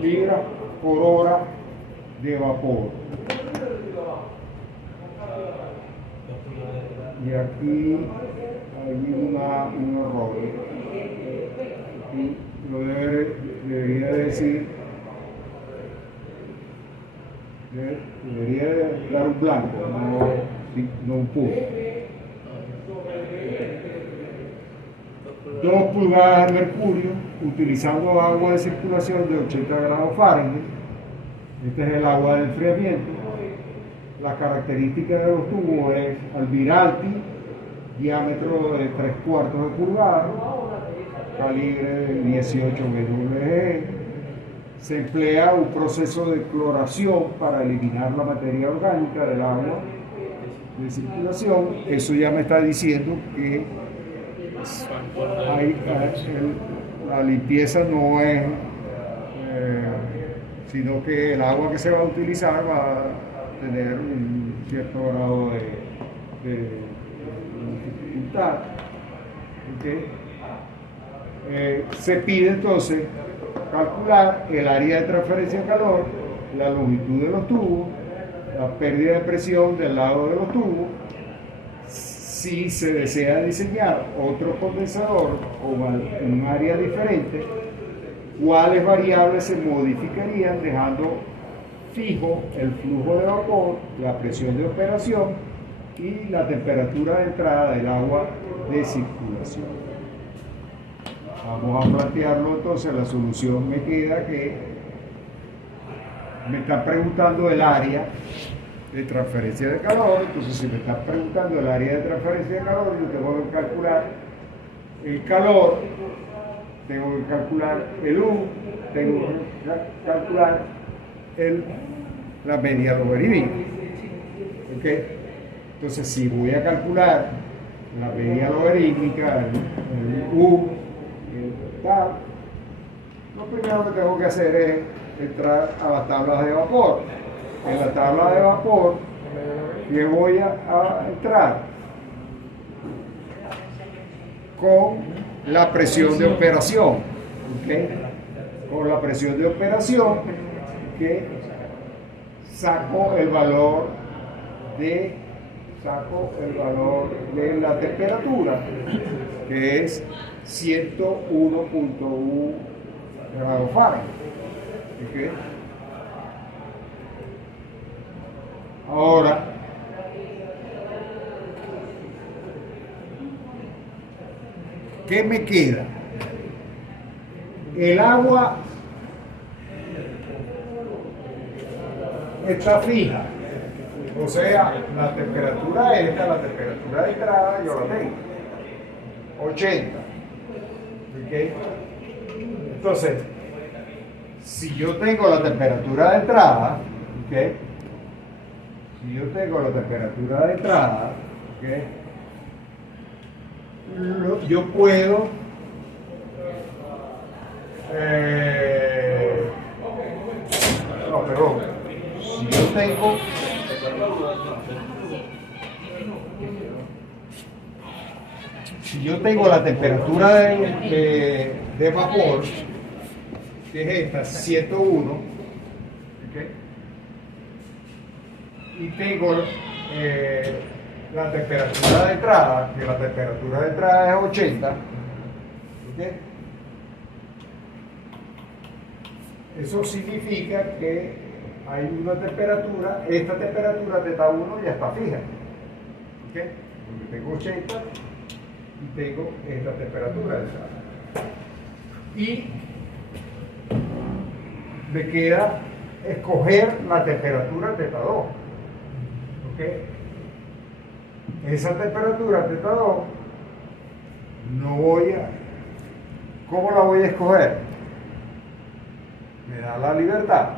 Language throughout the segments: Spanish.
libras por hora de vapor. Y aquí hay un error. Aquí debería decir, debería dar un blanco, no un punto. 2 pulgadas de mercurio utilizando agua de circulación de 80 grados Fahrenheit. Este es el agua de enfriamiento. La característica de los tubos es Almiralty, diámetro de 3/4 de pulgada, calibre 18 WG. Se emplea un proceso de cloración para eliminar la materia orgánica del agua de circulación. Eso ya me está diciendo que la limpieza no es, sino que el agua que se va a utilizar va a tener un cierto grado de dificultad. ¿Okay? Se pide entonces calcular el área de transferencia de calor, la longitud de los tubos, la pérdida de presión del lado de los tubos. Si se desea diseñar otro condensador con un área diferente, cuáles variables se modificarían dejando fijo el flujo de vapor, la presión de operación y la temperatura de entrada del agua de circulación. Vamos a plantearlo entonces. La solución me queda que me están preguntando el área de transferencia de calor. Entonces, si me están preguntando el área de transferencia de calor, yo tengo que calcular el calor, tengo que calcular el U, tengo que calcular la media logarítmica. ¿Okay? Entonces, si voy a calcular la media logarítmica, el U, el tal, lo primero que tengo que hacer es entrar a las tablas de vapor. En la tabla de vapor, que voy a entrar con la presión de operación. ¿Okay? Con la presión de operación, que saco el valor de la temperatura, que es 101.1 grados Fahrenheit. ¿Okay? Ahora, ¿qué me queda? El agua está fija, o sea, la temperatura esta, la temperatura de entrada, yo la tengo, 80. ¿Okay? Entonces, si yo tengo la temperatura de entrada, ¿okay? Si yo tengo la temperatura de entrada, ¿okay? Yo puedo si yo tengo la temperatura de vapor, que es esta, 101, ¿okay? Y tengo la temperatura de entrada, que la temperatura de entrada es 80, ¿okay? Eso significa que hay una temperatura, esta temperatura de T1 ya está fija, ¿okay? Porque tengo 80 y tengo esta temperatura de entrada. Y me queda escoger la temperatura de T2. ¿Okay? Esa temperatura θ2 ¿cómo la voy a escoger? Me da la libertad.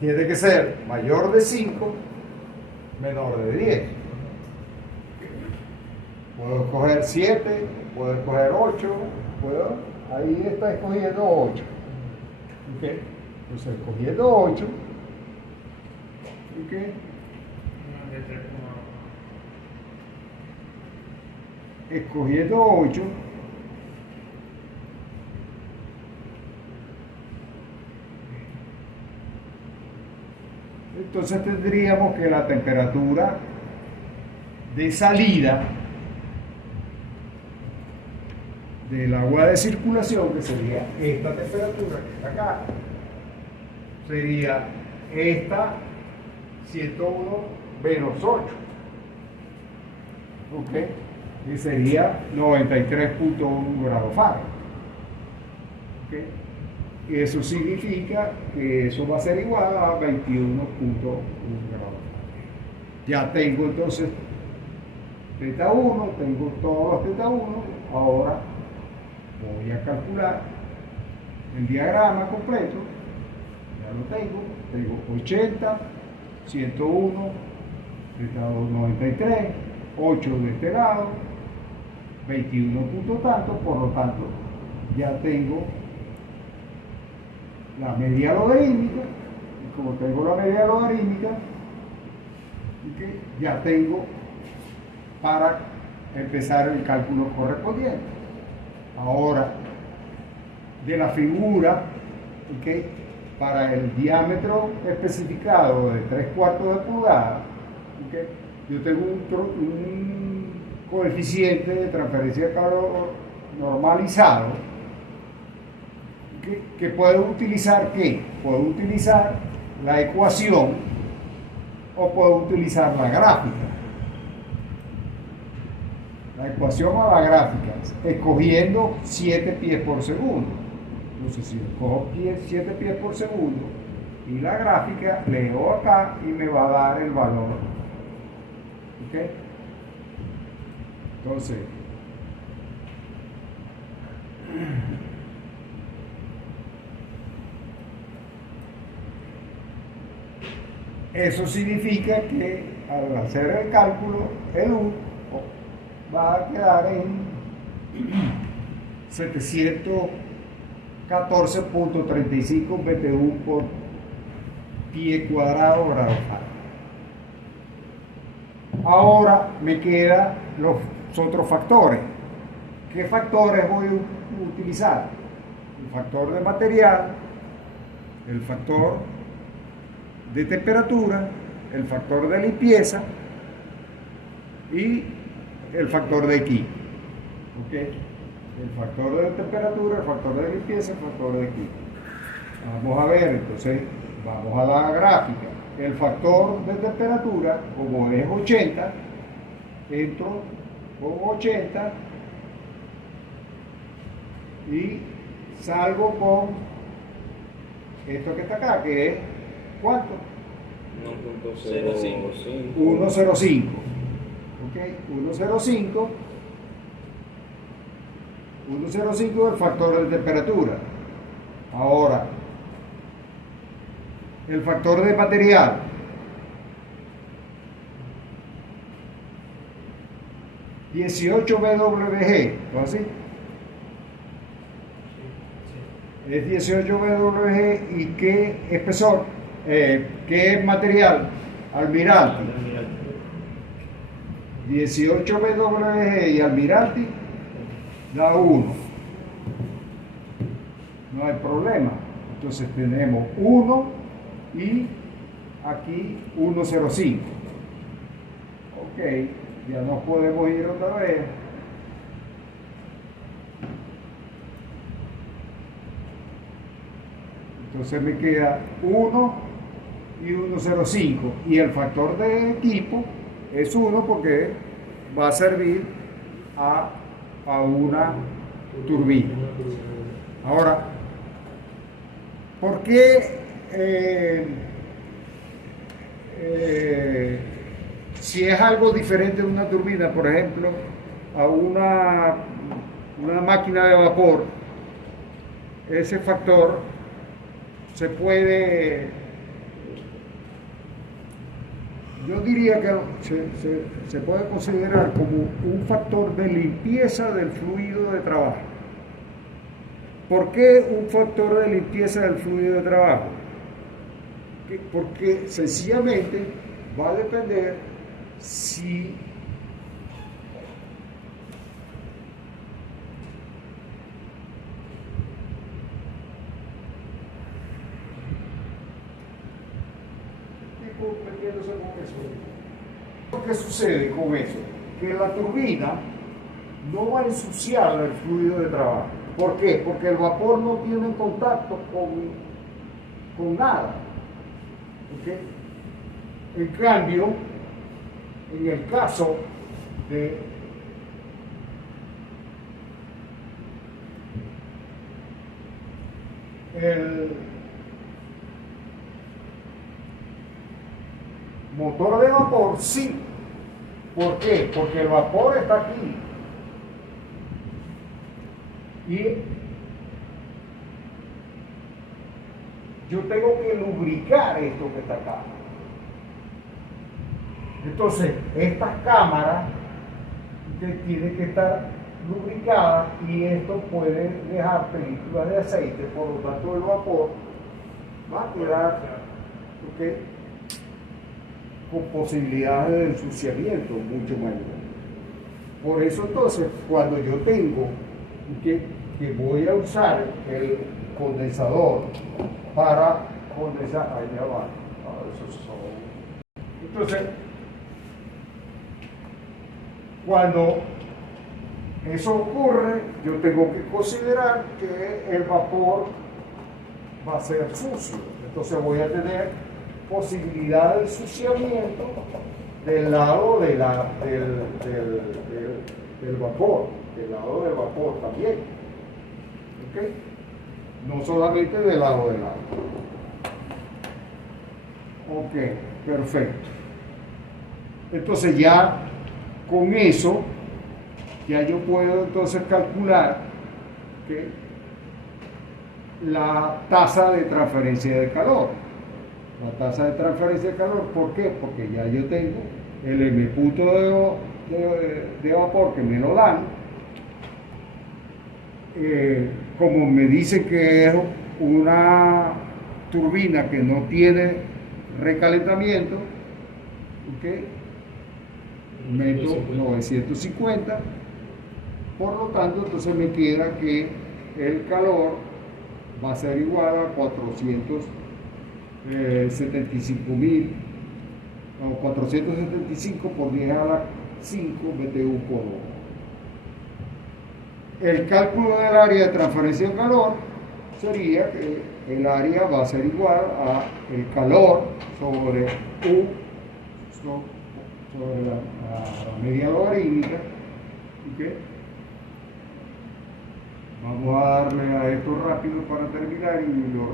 Tiene que ser mayor de 5, menor de 10. Puedo escoger 7, puedo escoger 8, ahí está escogiendo 8. ¿Okay? Entonces, escogiendo 8, ¿okay? Escogiendo 8, entonces tendríamos que la temperatura de salida del agua de circulación, que sería esta temperatura que está acá, sería esta 101 menos 8, ¿ok? Y sería 93.1 grados Fahrenheit. ¿Okay? Y eso significa que eso va a ser igual a 21.1 grados. Ya tengo entonces teta 1, tengo todos los teta 1, ahora voy a calcular el diagrama completo, ya lo tengo 80, 101, teta 2, 93, 8 de este lado, 21 punto tanto, por lo tanto ya tengo la media logarítmica, y como tengo la media logarítmica, ¿okay? Ya tengo para empezar el cálculo correspondiente. Ahora, de la figura, ¿okay? Para el diámetro especificado de 3/4 de pulgada, ¿okay? Yo tengo un coeficiente de transferencia de calor normalizado, que puedo utilizar. ¿Qué? Puedo utilizar la ecuación o puedo utilizar la gráfica. La ecuación o la gráfica, escogiendo 7 pies por segundo. Entonces, si escojo 7 pies por segundo y la gráfica, leo acá y me va a dar el valor. ¿Ok? Entonces, eso significa que al hacer el cálculo, el U va a quedar en 714.35 BTU por pie cuadrado grado Fahrenheit. Ahora me quedan los otros factores. ¿Qué factores voy a utilizar? El factor de material, el factor de temperatura, el factor de limpieza y el factor de equipo. ¿Okay? El factor de temperatura, el factor de limpieza, el factor de equipo. Vamos a ver, entonces, vamos a la gráfica. El factor de temperatura, como es 80, entro con 80 y salgo con esto que está acá, que es ¿cuánto? 1.05. 1.05. ¿Ok? 1.05. 1.05 es el factor de temperatura. Ahora, el factor de material. $18 BWG, ¿no así? Es 18 BWG y ¿qué espesor? ¿Qué material? Almirante. 18 BWG y Almirante da 1. No hay problema. Entonces tenemos 1 y aquí 1.05. Ok, ya nos podemos ir otra vez. Entonces me queda 1 y 1.05 y el factor de equipo es 1 porque va a servir a una turbina. Ahora, ¿por qué si es algo diferente de una turbina, por ejemplo, a una máquina de vapor, ese factor se puede, yo diría que se puede considerar como un factor de limpieza del fluido de trabajo? ¿Por qué un factor de limpieza del fluido de trabajo? Porque sencillamente va a depender si ¿Qué sucede con eso? Que la turbina no va a ensuciar el fluido de trabajo. ¿Por qué? Porque el vapor no tiene contacto con nada. ¿Okay? En cambio, en el caso de el motor de vapor, sí. ¿Por qué? Porque el vapor está aquí. Y yo tengo que lubricar esto que está acá. Entonces, estas cámaras tienen que estar lubricadas y esto puede dejar películas de aceite, por lo tanto el vapor va a quedar, ¿okay?, con posibilidades de ensuciamiento mucho mayor. Por eso entonces, cuando yo tengo que voy a usar el condensador para condensar, ahí ya va, entonces, cuando eso ocurre, yo tengo que considerar que el vapor va a ser sucio. Entonces voy a tener posibilidad de ensuciamiento del lado del vapor, del lado del vapor también. ¿Okay? No solamente del lado del agua. Ok, perfecto. Entonces ya con eso, ya yo puedo entonces calcular que la tasa de transferencia de calor. La tasa de transferencia de calor, ¿por qué? Porque ya yo tengo el M punto de vapor que me lo dan. Como me dicen que es una turbina que no tiene recalentamiento, ¿okay?, meto 950, por lo tanto entonces me queda que el calor va a ser igual a 475.000 o 475 por 10 a la 5 BTU por hora. El cálculo del área de transferencia de calor sería que el área va a ser igual a el calor sobre U sobre la media logarítmica. ¿Okay? Vamos a darle a esto rápido para terminar y lo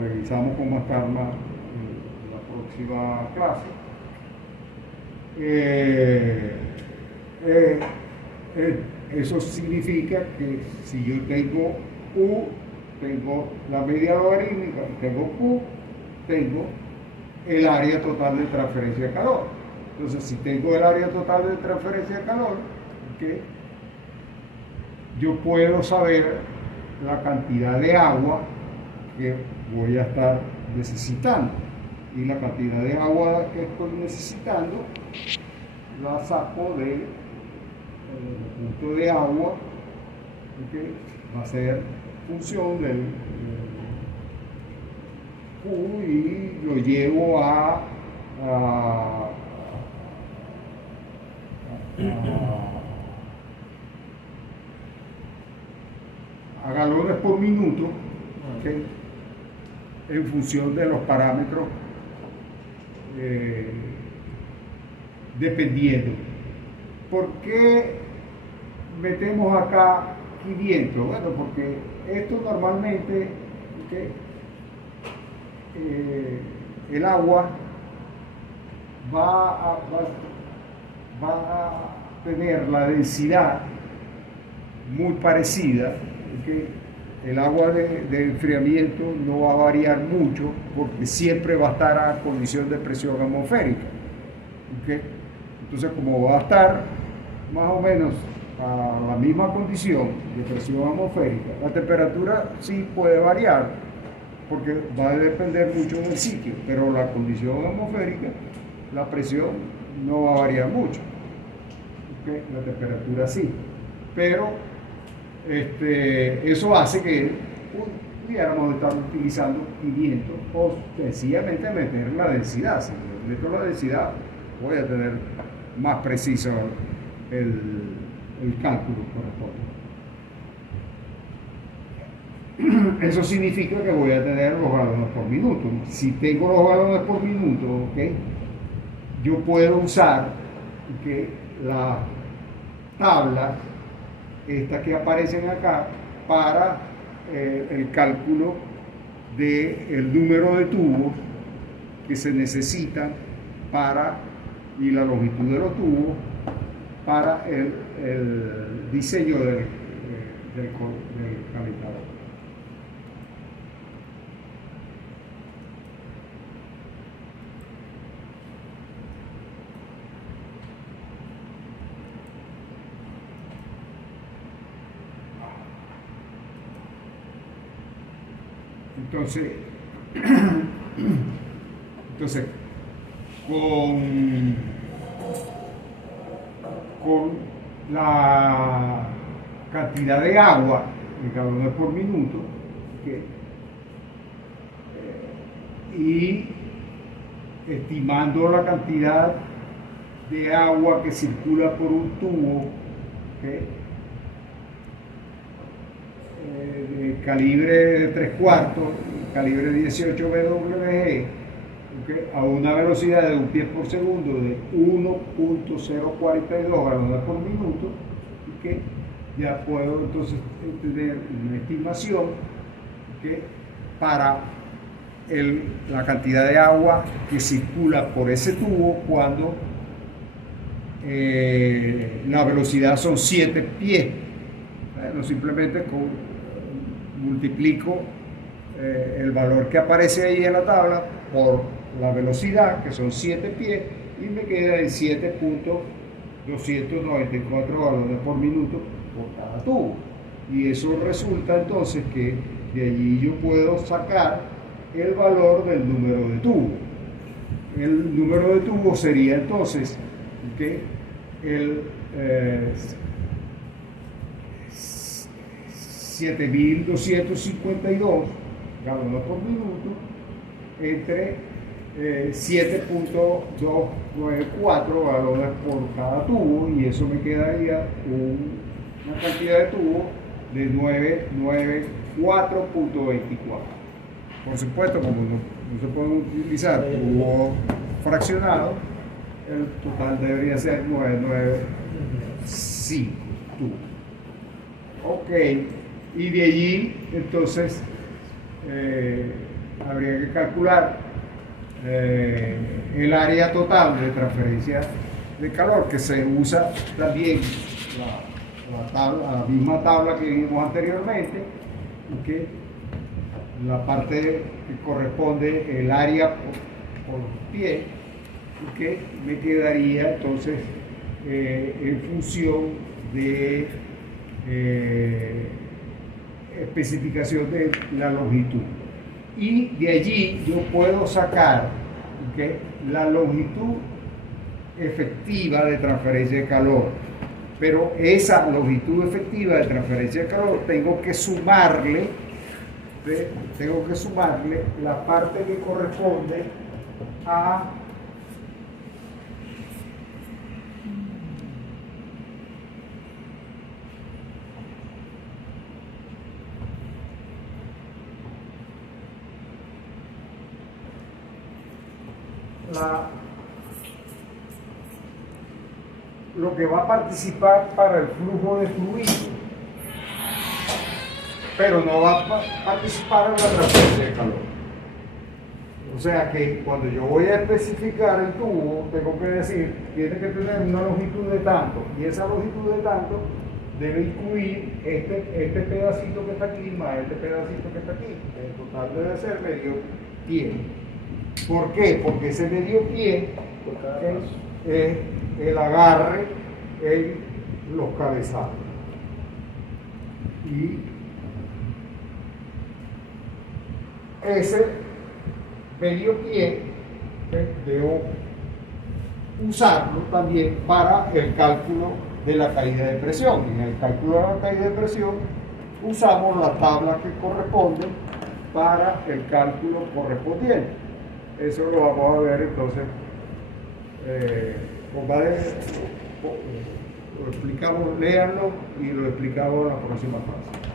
revisamos con más calma en la próxima clase. Eso significa que si yo tengo U, tengo la media logarítmica, tengo Q, tengo el área total de transferencia de calor. Entonces, si tengo el área total de transferencia de calor, ¿okay?, yo puedo saber la cantidad de agua que voy a estar necesitando. Y la cantidad de agua que estoy necesitando la saco del punto de agua, ¿okay?, va a ser función del Q y lo llevo a galones por minuto, ¿okay?, en función de los parámetros dependiendo. ¿Por qué metemos acá 500? Bueno, porque esto normalmente, ¿okay?, el agua va a tener la densidad muy parecida, ¿okay? El agua de enfriamiento no va a variar mucho porque siempre va a estar a condición de presión atmosférica. ¿Okay? Entonces, como va a estar más o menos a la misma condición de presión atmosférica, la temperatura sí puede variar porque va a depender mucho del sitio, pero la condición atmosférica, la presión no va a variar mucho. ¿Okay? La temperatura sí, pero eso hace que pudiéramos estar utilizando 500 o sencillamente meter la densidad. meto la densidad, voy a tener más preciso el cálculo corresponde. Eso significa que voy a tener los galones por minuto. Si tengo los galones por minuto, ¿okay? Yo puedo usar la tabla, estas que aparecen acá, para el cálculo del número de tubos que se necesitan y la longitud de los tubos para el diseño del calentador. Entonces con la cantidad de agua en galones por minuto, ¿okay? Y estimando la cantidad de agua que circula por un tubo, ¿okay? De calibre 3/4, calibre 18 BWG, ¿okay? A una velocidad de 1 pie por segundo de 1.042 galones por minuto, ¿okay? Ya puedo entonces tener una estimación, ¿okay? Para la cantidad de agua que circula por ese tubo cuando la velocidad son 7 pies. Bueno, simplemente multiplico el valor que aparece ahí en la tabla por la velocidad, que son 7 pies, y me queda en 7.294 galones por minuto por cada tubo. Y eso resulta entonces que de allí yo puedo sacar el valor del número de tubo. El número de tubo sería entonces que el 7.252 galones por minuto entre 7.294 galones por cada tubo, y eso me quedaría una cantidad de tubo de 994.24. Por supuesto, como no se puede utilizar tubo fraccionado, el total debería ser 995 tubos. Ok, y de allí entonces habría que calcular el área total de transferencia de calor, que se usa también la misma tabla que vimos anteriormente, ¿okay? La parte que corresponde el área por pie, ¿okay? Me quedaría entonces en función de especificación de la longitud, y de allí yo puedo sacar, ¿okay? La longitud efectiva de transferencia de calor, pero esa longitud efectiva de transferencia de calor tengo que sumarle la parte que corresponde a lo que va a participar para el flujo de fluido, pero no va a participar en la transferencia de calor. O sea que cuando yo voy a especificar el tubo, tengo que decir, tiene que tener una longitud de tanto, y esa longitud de tanto debe incluir este pedacito que está aquí más este pedacito que está aquí. El total debe ser medio pie. ¿Por qué? Porque ese medio pie es el agarre en los cabezales. Y ese medio pie debo usarlo también para el cálculo de la caída de presión. En el cálculo de la caída de presión usamos la tabla que corresponde para el cálculo correspondiente. Eso lo vamos a ver entonces Lo explicamos, léanlo y lo explicamos en la próxima fase.